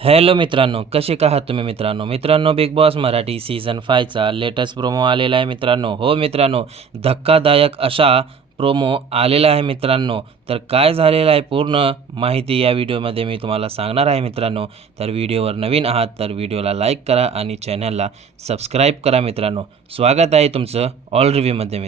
Hello मित्रांनो, कसे आहात तुम्ही मित्रांनो बिग बॉस मराठी सीझन 5चा लेटेस्ट प्रोमो आलेला आहे मित्रांनो. हो मित्रांनो, धक्कादायक अशा प्रोमो आलेला आहे मित्रांनो. तर काय झालेलं आहे पूर्ण माहिती या व्हिडिओमध्ये मी तुम्हाला सांगणार आहे मित्रांनो. तर व्हिडिओवर नवीन आहात तर व्हिडिओला लाईक करा आणि चॅनलला सबस्क्राईब करा मित्रांनो. स्वागत आहे तुमचं ऑल रिव्ह्यूमध्ये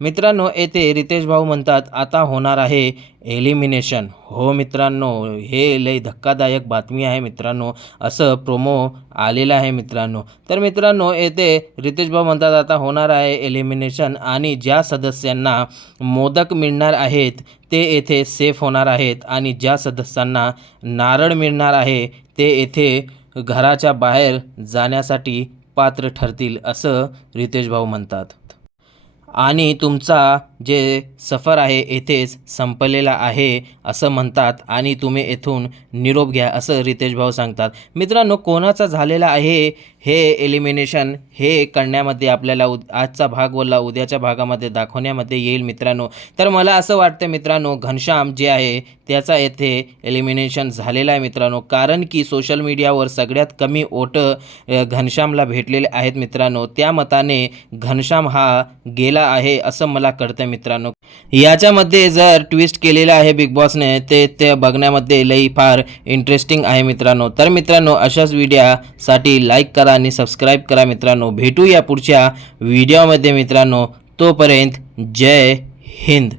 मित्रांनो, येथे रितेश भाऊ म्हणतात आता होणार आहे एलिमिनेशन. हो मित्रांनो, हे लई धक्कादायक बातमी आहे मित्रांनो. असं प्रोमो आलेलं आहे मित्रांनो. तर मित्रांनो, येथे रितेश भाऊ म्हणतात आता होणार आहे एलिमिनेशन आणि ज्या सदस्यांना मोदक मिळणार आहेत ते येथे सेफ होणार आहेत आणि ज्या सदस्यांना नारळ मिळणार आहे ते येथे घराच्या बाहेर जाण्यासाठी पात्र ठरतील असं रितेश भाऊ म्हणतात. आणि तुमचा जे सफर आहे येथेच संपलेला आहे असं म्हणतात आणि तुम्ही येथून निरोप घ्या असं रितेश भाऊ सांगतात. मित्रांनो, कोणाचा झालेला आहे हे एलिमिनेशन हे करण्यामध्ये आपल्याला आजचा भाग बोलला उद्याच्या भागामध्ये दाखवण्यामध्ये येईल मित्रांनो. तर मला असं वाटतं मित्रांनो, घनश्याम जे आहे त्याचा येथे एलिमिनेशन झालेला आहे मित्रांनो. कारण की सोशल मीडियावर सगळ्यात कमी वोट घनश्यामला भेटलेले आहेत मित्रांनो. त्या मताने घनश्याम हा गेला आहे असं मला कळतं मित्रांनो. याच्यामध्ये जर ट्विस्ट केलेला आहे बिग बॉसने ते बघण्यामध्ये लई फार इंटरेस्टिंग आहे मित्रांनो. तर मित्रांनो, अशाच व्हिडिओसाठी लाईक करा आणि सबस्क्राईब करा मित्रांनो. भेटूया पुढच्या व्हिडिओमध्ये मित्रांनो. तोपर्यंत जय हिंद.